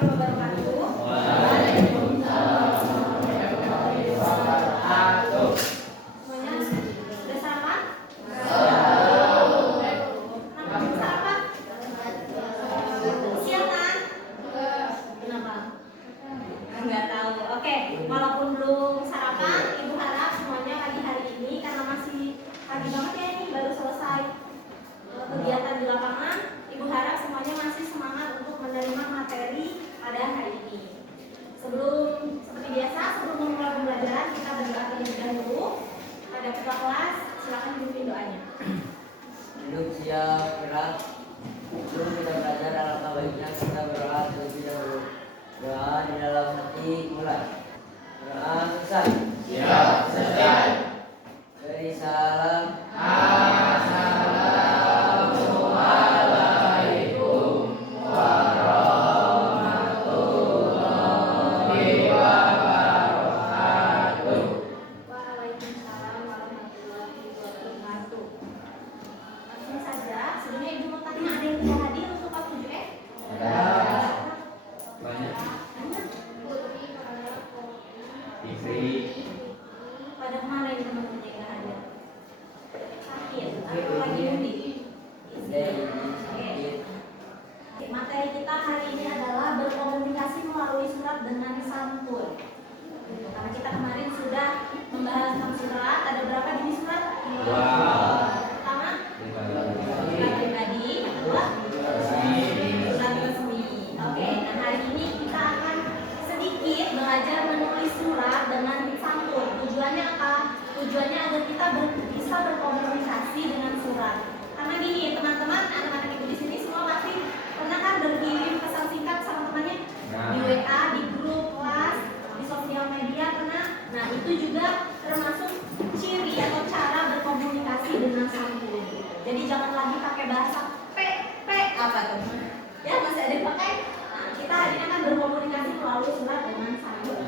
warahmatullahi wabarakatuh. Waalaikumsalam warahmatullahi wabarakatuh. Semuanya sudah sarapan? Kenapa sarapan? Siap kan? Kenapa? Enggak tahu. Oke, walaupun belum sarapan, Ibu harap semuanya pagi hari ini karena masih pagi banget ya ini baru selesai kegiatan di lapangan. Ibu harap semuanya masih semangat untuk menerima materi pada hari ini. Seperti biasa, sebelum memulai pembelajaran kita berdoa terlebih dahulu. Pada ketua kelas, silakan pimpin doanya. Duduk siap gerak. Sebelum kita belajar alangkah baiknya kita berdoa terlebih dahulu. Doa di dalam hati mulai. Doa selesai. Siap, selesai. Beri salam. Assalamualaikum warahmatullahi wabarakatuh. Waalaikumsalam warahmatullahi wabarakatuh. Langsung saja, sebelumnya Ibu mau tanya ada yang tidak hadir untuk kelas 7E? Banyak. Fikri. Pada kemarin teman-teman yang tidak hadir? Sakit atau lagi mudik? Oke. Materi kita hari ini adalah berkomunikasi melalui surat dengan santun. Karena kita kemarin sudah membahas tentang surat, ada berapa jenis surat? Pertama, surat pribadi. Kedua, surat resmi. Oke, nah hari ini kita akan sedikit belajar menulis surat dengan santun. Tujuannya apa? Tujuannya agar kita bisa berkomunikasi dengan surat. Karena gini teman-teman, anak-anak ibu di sini semua pasti pernah kan berkirim pesan singkat sama temannya di WA, di grup kelas, di sosial media pernah. Nah itu juga termasuk ciri atau cara berkomunikasi dengan santun. Jadi jangan lagi pakai bahasa apa tuh? Ya masih ada yang pakai. Nah, kita hari ini akan berkomunikasi melalui surat dengan santun.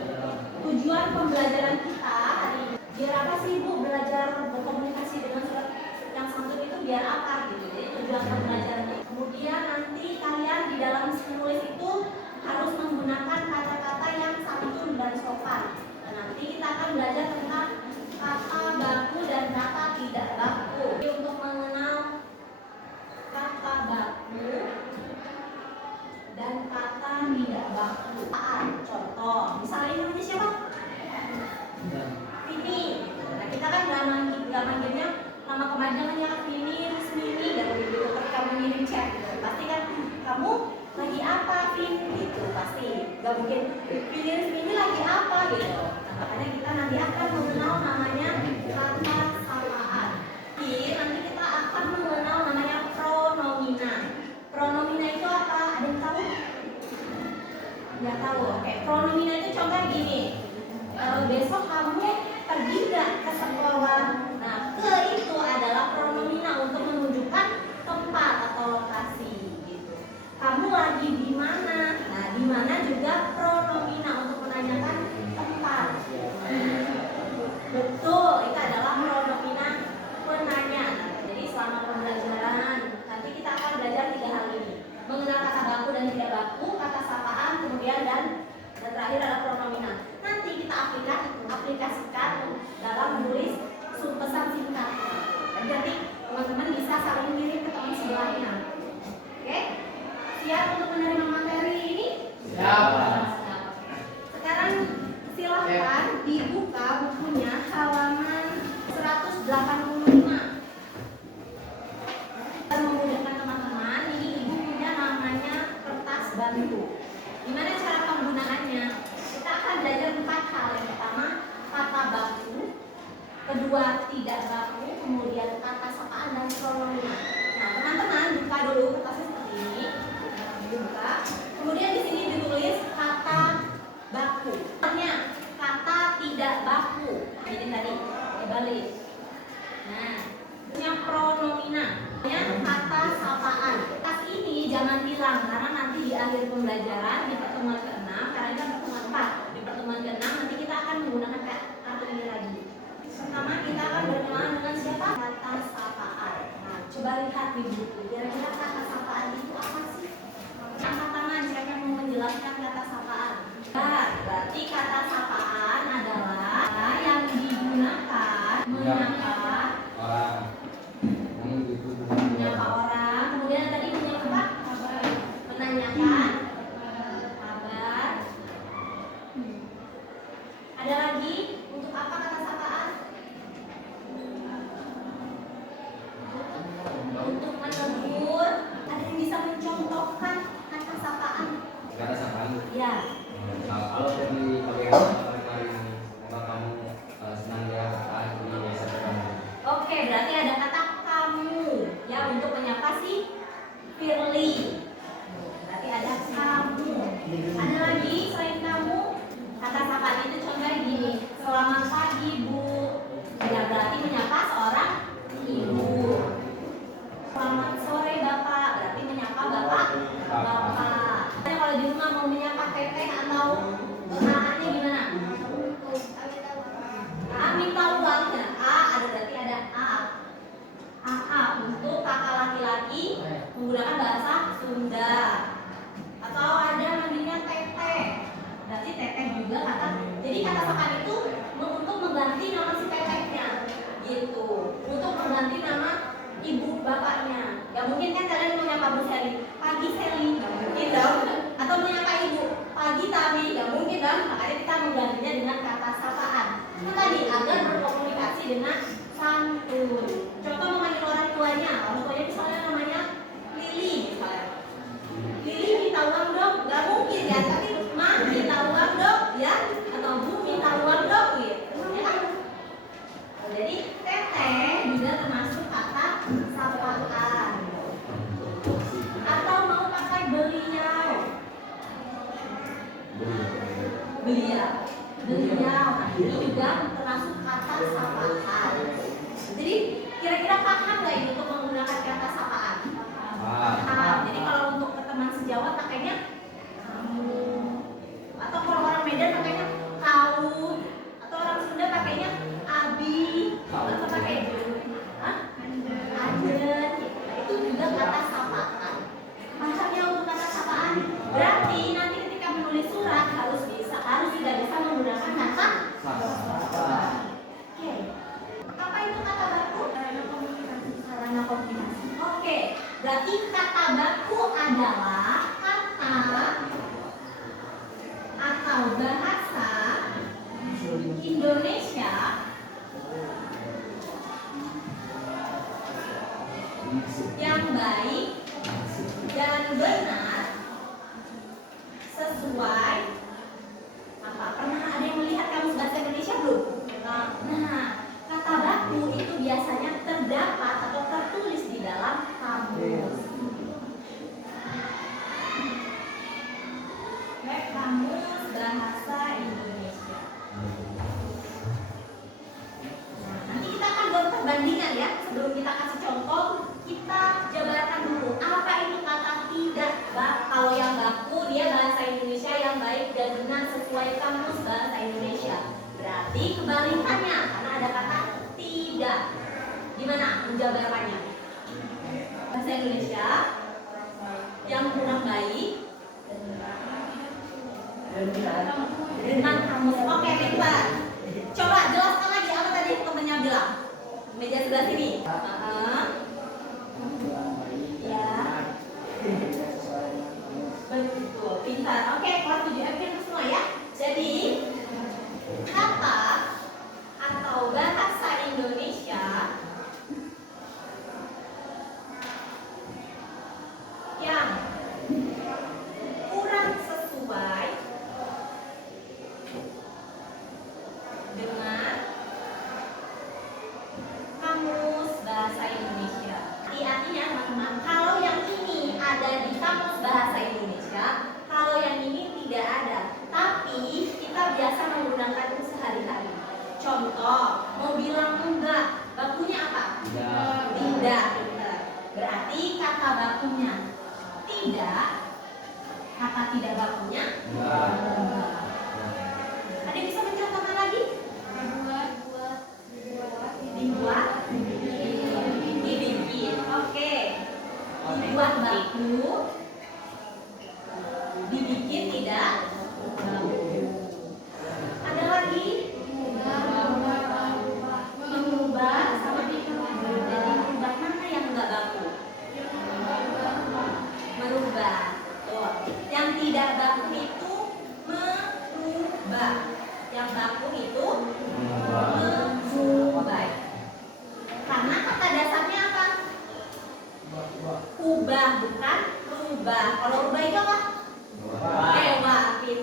Tujuan pembelajaran kita hari ini biar apa sih Bu belajar berkomunikasi dengan surat yang santun itu biar apa gitu. Jadi tujuan pembelajarannya. Kemudian nanti kalian di dalam menulis itu harus menggunakan kata-kata yang santun dan sopan. Dan nanti kita akan belajar tentang kata baku dan kata tidak baku. Jadi untuk mengenal kata baku dan kata tidak baku. Contoh, misalnya ini namanya siapa? Vini. Nah, kita kan nggak manggilnya nama kepanjangannya Vini, Rusmini, dan begitu. Kalau kamu ngirim chat, gitu. Pasti kan kamu lagi apa, Vin? Gitu pasti. Gak mungkin Vini, Rusmini lagi apa gitu. Nah, makanya kita nanti akan mengenal namanya kata samaan. Nanti kita akan mengenal namanya pronomina. Pronomina itu apa? Ada yang tahu? Nggak tahu. Oke, pronomina itu contoh gini. Besok kamu pergi nggak ke sekolah? Nah, ke itu adalah pronomina untuk menunjukkan tempat atau lokasi gitu. Kamu lagi di mana? Nah, di mana juga pronomina untuk menanyakan tempat. Betul, itu adalah pronomina penanya. Jadi selama pembelajaran nanti kita akan belajar 3 hal ini. Mengenal kata baku dan tidak baku, kata sapaan, kemudian dan terakhir adalah pronomina. Nanti kita aplikasikan dalam menulis pesan singkat. Dan nanti teman-teman bisa saling kirim ke teman sebelahnya. Oke? Siap untuk menerima materi ini? Siap. Sekarang silahkan dibuka bukunya halaman 185. Dan memudahkan teman-teman, ini ibu punya namanya kertas bantu. Gimana cara penggunaannya? Kita akan belajar 4 hal. Yang pertama, kata baku. Kedua, tidak baku. Kemudian kata sapaan dan pronomina. Nah, teman-teman buka dulu kertasnya seperti ini. Dibuka. Kemudian di sini ditulis kata baku. Artinya kata tidak baku. Ini tadi dibalik. Nah, punya pronomina. Kata sapaan. Kertas ini jangan hilang karena nanti di akhir pembelajaran di pertemuan ke-6, karena ini pertemuan 4. Di pertemuan ke-6 nanti kita akan menggunakan kartu ini lagi. Pertama kita akan berkenalan dengan siapa? Kata sapaan. Nah, coba lihat di buku. Kira-kira kata sapaan itu apa sih? Angkat tangan siapa yang mau menjelaskan kata kemarin ini. Semoga kamu senang saat di desa kamu. Oke, berarti ada kata kamu ya untuk menyapa si Firly. Berarti ada kamu. Ada lagi selain kamu? Kata sapaan itu contohnya gini. Selamat pagi, Bu. Ya berarti menyapa seorang ibu. Selamat sore, Bapak. Berarti menyapa Bapak. Nah, kalau di rumah mau menyapa teteh atau A-nya gimana? A minta uang ya. A ada berarti ada A. AA untuk kakak laki-laki menggunakan bahasa Sunda. Atau ada namanya teteh. Berarti teteh juga kata. Jadi kata sapaan itu untuk mengganti nama si tetehnya. Gitu. Untuk mengganti nama ibu bapaknya. Ya mungkin kan kalian mau nyapa Bu Seli, pagi Seli, nggak mungkin dong. Atau mau nyapa ibu, pagi Tami, nggak mungkin dong. Makanya kita menggantinya dengan kata sapaan. Itu tadi agar berkomunikasi dengan santun. Contoh memanggil orang tuanya misalnya namanya Lili misalnya. Lili minta uang dong, nggak mungkin ya. Tapi Ma minta uang dong, ya. Atau Bu minta uang dong, gitu. Ya kan? Jadi teteh juga termasuk kata sapaan. Atau mau pakai beliau. Nah, ini juga termasuk kata sapaan. Jadi kira-kira paham nggak ini untuk menggunakan kata sapaan? Paham. Jadi kalau untuk ke teman sejawat pakainya kamu. Atau kalau orang Medan pakainya kau. Atau orang Sunda pakainya abi. Atau pakai Anjen. Itu juga kata sapaan. Pahamnya untuk kata sapaan. Berarti nanti ketika menulis surat harus tidak bisa menggunakan kata sapaan. Oke. Apa itu kata baku? Sarana komunikasi. Oke. Berarti kata baku adalah kata atau bahasa Indonesia yang baik dan benar sesuai apa? Pernah ada yang melihat kamus bahasa Indonesia belum? Nah, kata baku itu biasanya terdapat atau tertulis di dalam kamus. Kamus bahasa Indonesia. Nah, nanti kita akan buat perbandingan ya. Sebelum kita kasih contoh, kita jabarkan dulu apa itu kata tidak bak. Kalau yang baku dia bahasa Indonesia yang baik dan benar sesuai kamus bahasa Indonesia. Berarti kebalikannya karena ada kata tidak. Gimana menjabarkannya? Bahasa Indonesia yang kurang baik dengan kamus. Oke, pintar. Coba jelaskan lagi apa tadi temennya bilang. Meja sebelah sini. Ya. Betul, pintar. Oke, kelas 7 FK semua ya. Jadi kata atau bahasa Indonesia yang kurang sesuai dengan kamus bahasa Indonesia. Artinya teman-teman, kalau yang ini ada di kamus bahasa Indonesia, kalau yang ini tidak ada. Tapi kita biasa menggunakan itu sehari-hari. Contoh, mau bilang enggak, bakunya apa? Tidak. Berarti kata bakunya tidak. Kata tidak bakunya enggak. Ada yang bisa mencontohkan lagi? Dibuat, dibikin. Oke. Dibuat baku, dibikin tidak baku. Ada lagi? Mengubah sama merubah mana yang enggak baku? Merubah. Tuh. Yang tidak baku itu merubah. Yang baku itu mengubah. Karena kata dasarnya apa? Ubah, bukan rubah. Kalau rubah itu apa? Ubah. Pintar.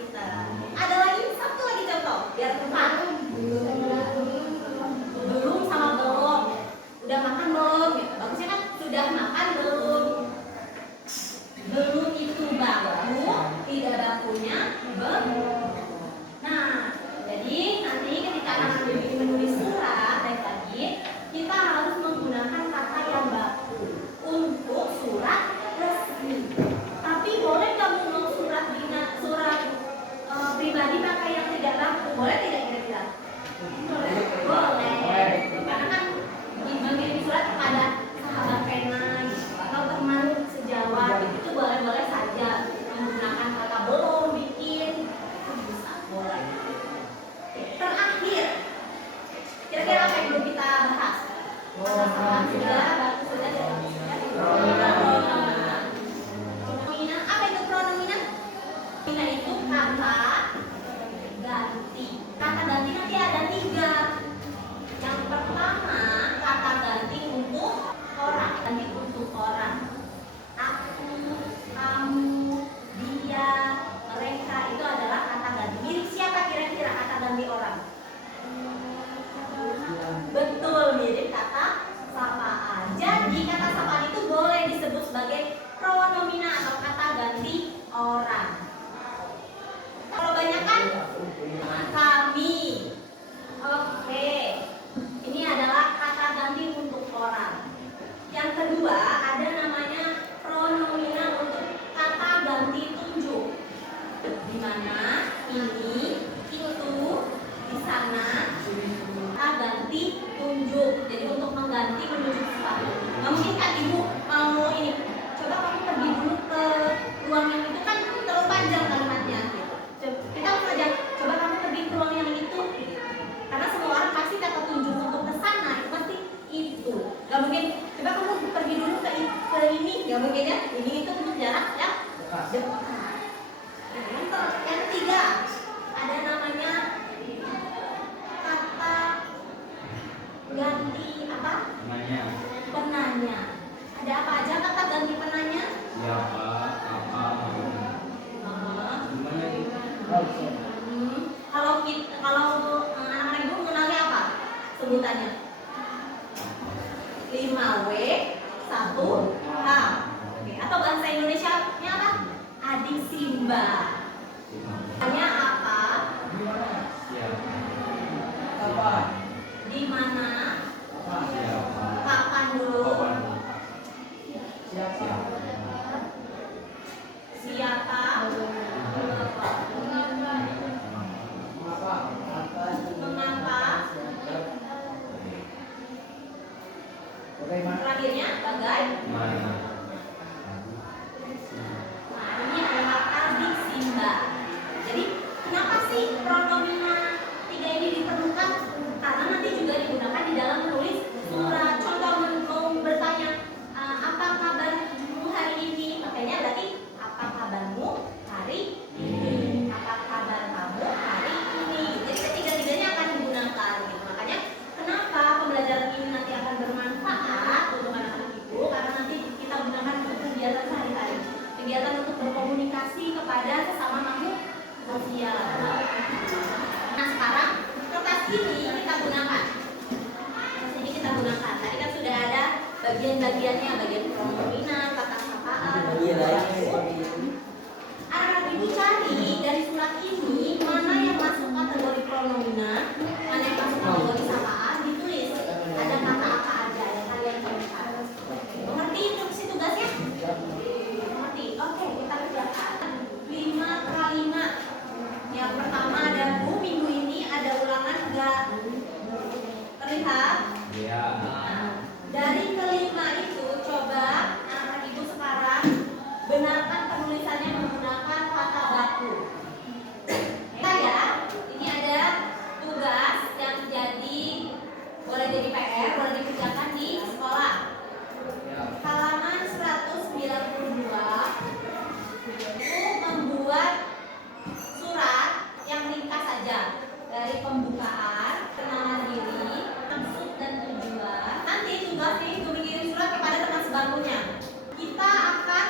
Ini itu kata ganti. Kata ganti nanti ada 3. Yang pertama kata ganti untuk orang. Ganti untuk orang. Aku, kamu, dia, mereka itu adalah kata ganti. Mirip siapa kira-kira kata ganti orang? Betul, mirip kata sapaan. Jadi kata sapaan itu boleh disebut sebagai pronomina atau kata ganti orang. Kalau banyak kan kami. Oke. Ini adalah kata ganti untuk orang. Yang kedua ada namanya pronomina untuk kata ganti tunjuk. Di mana ini, itu, di sana kata ganti tunjuk. Jadi untuk mengganti menunjuk sesuatu. Nah, mungkin kan ibu mau ini. Coba kamu pergi dulu ke ruang yang itu, kan terlalu panjang kalimatnya gitu. Kita langsung aja, coba kamu pergi ke ruang yang itu. Karena semua orang pasti kata tunjuk untuk ke sana itu pasti itu. Gak mungkin, coba kamu pergi dulu ke ini, gak mungkin ya. Ini itu untuk jarak yang dekat. Yang ketiga ada namanya kata ganti apa? Namanya Penanya. Ada apa aja kata ganti penanya? siapa, apa, gimana itu? Kalau anak-anak ibu mengenalnya apa sebutannya? 5W 1H. Oke. Atau bahasa Indonesia-nya apa? Adik Simba. Tanya apa? Siapa, Apa? Di mana? siapa, Kapan dulu? kapan, Siapa? Siapa? Mengapa? Mengapa? Bagaimana? Terakhirnya bagai? mana, Nah, ini adalah adik Simba. Jadi, kenapa sih pronomina 3 ini diperlukan? Karena nanti juga digunakan di dalam menulis surat. Contoh mau bertanya, apa kabarmu hari ini? Makanya berarti apa kabarmu hari ini? Apa kabar kamu hari ini? Jadi ketiga-tiganya akan digunakan. Gitu. Makanya kenapa pembelajaran ini nanti akan bermanfaat untuk anak-anak ibu? Karena nanti kita gunakan untuk kegiatan sehari-hari. Kegiatan untuk berkomunikasi kepada sesama makhluk sosial. Nah sekarang kertas ini kita gunakan. Kertas ini kita gunakan. Tadi kan sudah ada bagian-bagiannya, bagian pronomina, kata sapaan. Anak-anak ibu cari dari surat ini mana yang masuk kategori pronomina, mana yang masuk kategori sapaan, ditulis. Ada kata apa aja yang kalian temukan. Mengerti instruksi tugasnya? Mengerti. Oke, kita kerjakan 5 kalimat. Yang pertama ada Bu, minggu ini ada ulangan enggak? Terlihat? ya, Nah, dari kelima itu coba anak-anak ibu sekarang benarkan penulisannya menggunakan kata baku. Kita ya, ini ada tugas yang boleh jadi PR, boleh dikerjakan di sekolah. Halaman 192 itu membuat surat yang ringkas saja dari pembukaan, kenalan diri, maksud dan tujuan. Nanti tugasnya itu mengirim surat kepada teman sebangkunya. Kita akan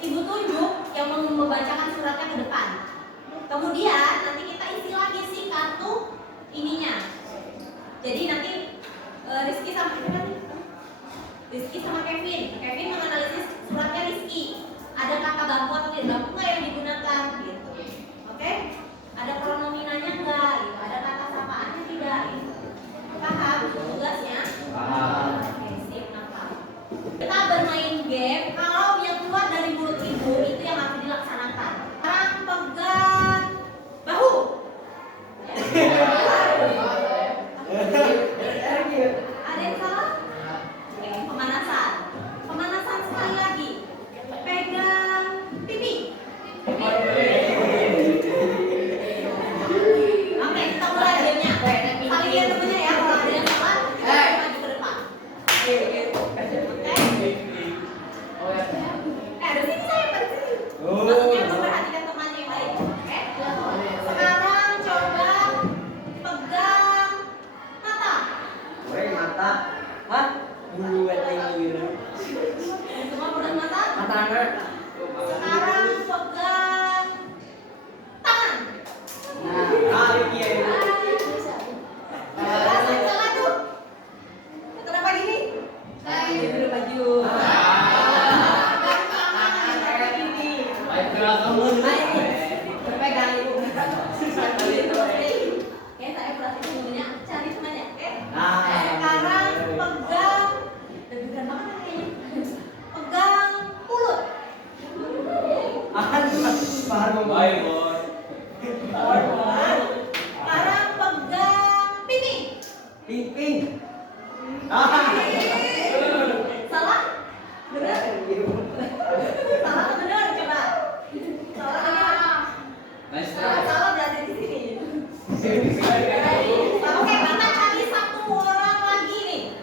ibu tunjuk yang membacakan suratnya ke depan. Kemudian nanti kita isi lagi sih kartu ininya. Jadi nanti Rizky sama Kevin menganalisis suratnya Rizky. Ada kata baku atau tidak baku nggak yang digunakan gitu. Oke? Ada pronominanya enggak gitu. Ada kata sapaannya tidak gitu. Paham tugasnya? paham, Oke, sip, nangkap. Kita bermain game. Kalau yang keluar dari mulut ibu itu yang harus dilaksanakan. Sekarang pegang bahu. Ada yang salah? Oke, pemanasan. Pemanasan sekali lagi. Pegang pipi. Pegang ibu. Oke, saya berarti semuanya cari semuanya. Oke. Nah. Sekarang pegang. Deg-degan banget kayaknya. Pegang mulut. Baik, Bos. Sekarang pegang pipi. Ping. Salah? Benar? Salah atau benar? Coba. Salah atau benar? Nice Salah, try. salah berarti di sini. Oke, kita cari satu orang lagi nih.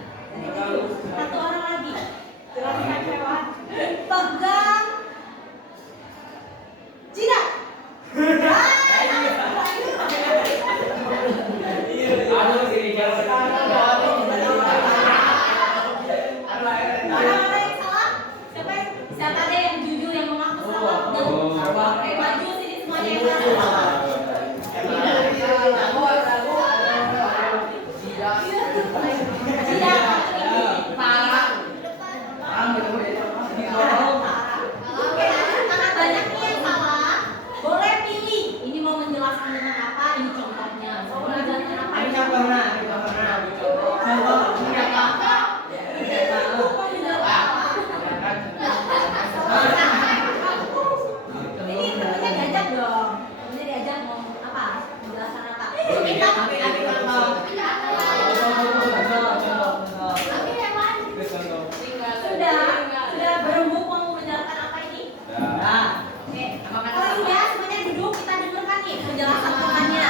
Satu orang lagi. Jelaskan lewat. Pegang jidat. Aduh, sini jauh. Ada yang salah? Siapa ada yang jujur yang mengaku salah? Oke, maju sini semuanya yang salah. Oke, karena banyak nih yang salah, boleh pilih. Ini mau menjelaskan tentang apa? Ini contohnya. Mau menjelaskan apa? Ini contohnya. Ini tentunya diajak dong. Tentunya diajak mau apa? Menjelaskan apa? Kita sudah berembuk mau menjelaskan apa ini? Oke. Oh iya, semuanya duduk kita dengarkan nih penjelasan temannya.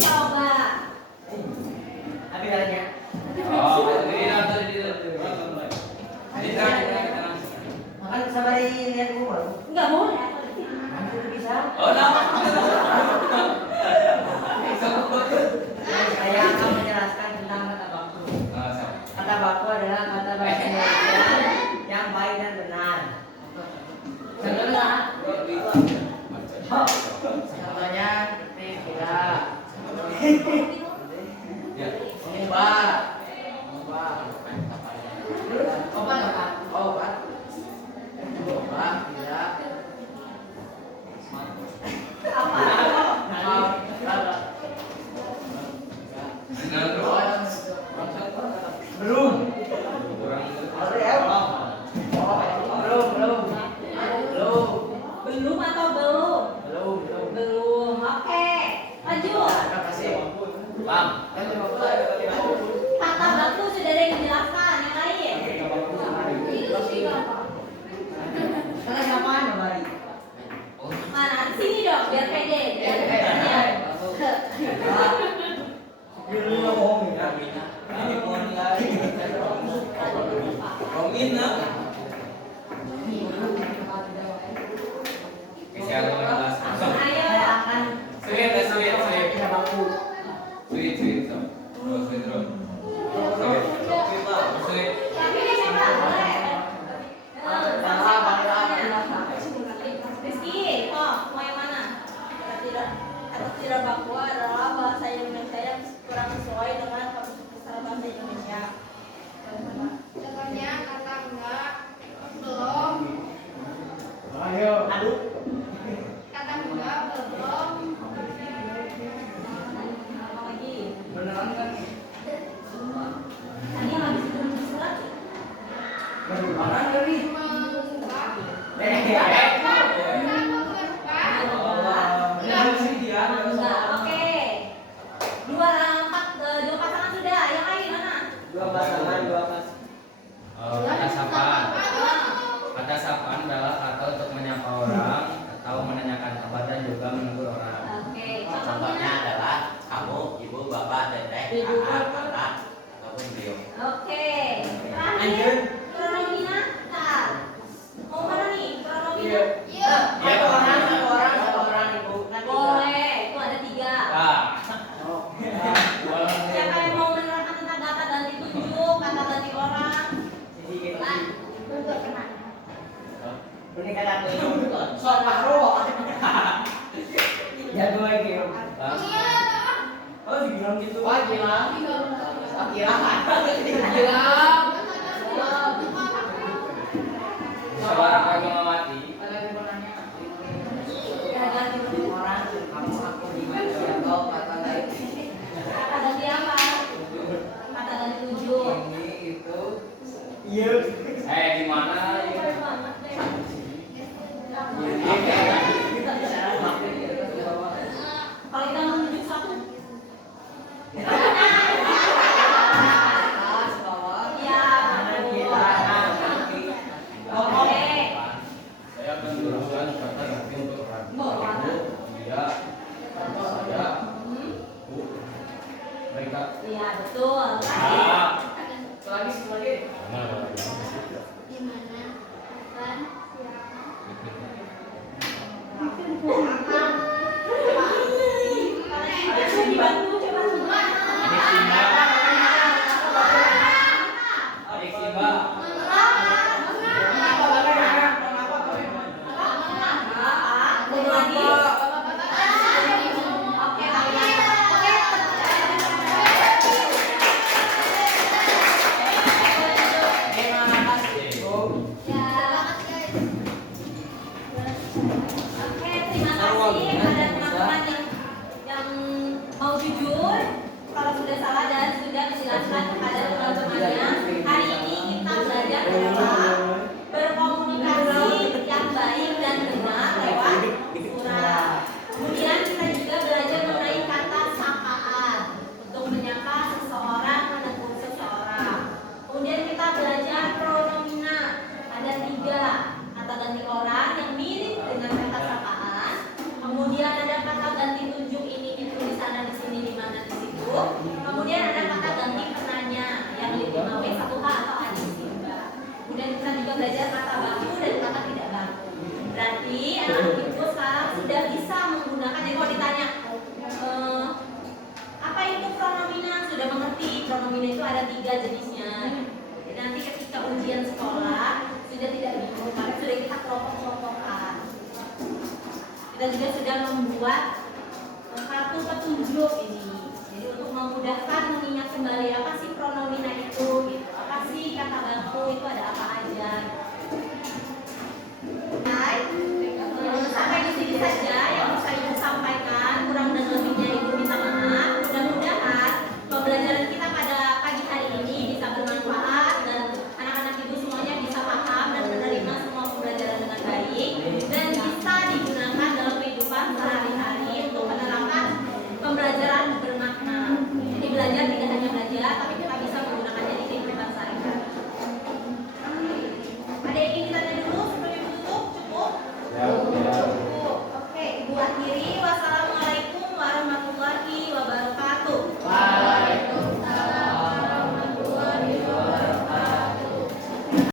Coba. Makan sabari lihat gua. Enggak boleh. Nanti bisa. Saya akan menjelaskan tentang kata baku. Kata baku adalah kata bahasa Indonesia yang baik dan benar. Contohnya seperti tidak mengubah, obat, tidak. Belum. Belum atau belum? Belum. Oke. Lanjut. Kata baku sudah ada yang dijelaskan. Yang lain? Karena siapa yang bari? Mana? Di sini dong, biar pede. Biar pede. Ayo. Saya akan kata baku. Tapi ini siapa? Boleh. Rizky, mau yang mana? Tidak baku adalah bahasa Indonesia yang kurang sesuai dengan besar bahasa Indonesia. Contohnya kata enggak, belum, Ayo. Aduh. kata enggak, belum, Apa lagi? Beneran kan? Tadi yang habis itu surat. Beneran dari. mengubah, Enggak, oke. Dua pasangan sudah. Yang lain mana? Dua pasangan. Kata sapaan adalah kata untuk menyapa orang atau menanyakan kabar dan juga menegur orang. Oke. Contohnya adalah kamu, ibu, bapak, dedek, kakak, kakak, ataupun beliau. Oke. Lanjut. Terakhir, kronomina. Nah, mau mana nih kronomina? Satu orang ibu. Boleh. Itu ada 3. Siapa yang mau menerangkan tentang kata ganti tujuh, kata ganti orang? Ini kata aku. Sok makro. Ya dua gitu. Oh, dibilang gitu. Wah, gila. Seorang agama mati akan gunakan kata ganti untuk orang. Bawa. Aku, dia, saya, Hmm. aku, mereka. Iya, betul. Lagi lagi. Di mana akan Dibantu coba semua. Adik Simba. Adik Simba. Lagi. Oke, Oke, terima kasih pada teman-teman yang mau jujur. Kalau sudah salah dan sudah dijelaskan kepada teman-temannya. Hari ini kita belajar tentang berkomunikasi yang baik dan benar lewat surat. Kemudian kita juga belajar mengenai kata sapaan untuk menyapa seseorang, menegur seseorang. Kemudian kita belajar pronomina. Ada 3 kata ganti orang yang mirip dengan kata sapaan. Kemudian ada kata ganti tunjuk ini itu di sana di sini di mana di situ. Kemudian ada kata ganti penanya yang 5W 1H atau adjektiva. Kemudian kita juga belajar kata baku dan kata tidak baku. Berarti anak ibu sekarang sudah bisa menggunakan. Jadi kalau ditanya apa itu pronomina, sudah mengerti pronomina itu ada 3 jenisnya. Jadi nanti ketika ujian sekolah sudah tidak bingung, karena sudah kita kelompok-kelompokkan. Kita juga sudah membuat kartu petunjuk ini. Jadi untuk memudahkan mengingat kembali apa sih pronomina itu, gitu. Apa sih kata baku itu ada apa aja. Baik, sampai di sini saja yang bisa Ibu sampaikan. Kurang dan lebihnya Ibu minta maaf. Mudah-mudahan pembelajaran kita pada pagi hari ini bisa bermanfaat dan anak-anak Ibu semuanya bisa paham dan menerima semua pembelajaran dengan baik dan bisa digunakan dalam kehidupan sehari-hari untuk menerapkan pembelajaran bermakna. Jadi belajar tidak hanya belajar, tapi kita bisa menggunakannya di kehidupan sehari-hari. Ada yang ingin ditanya dulu sebelum Ibu tutup? Cukup? Cukup. Oke, Ibu akhiri. Wassalamualaikum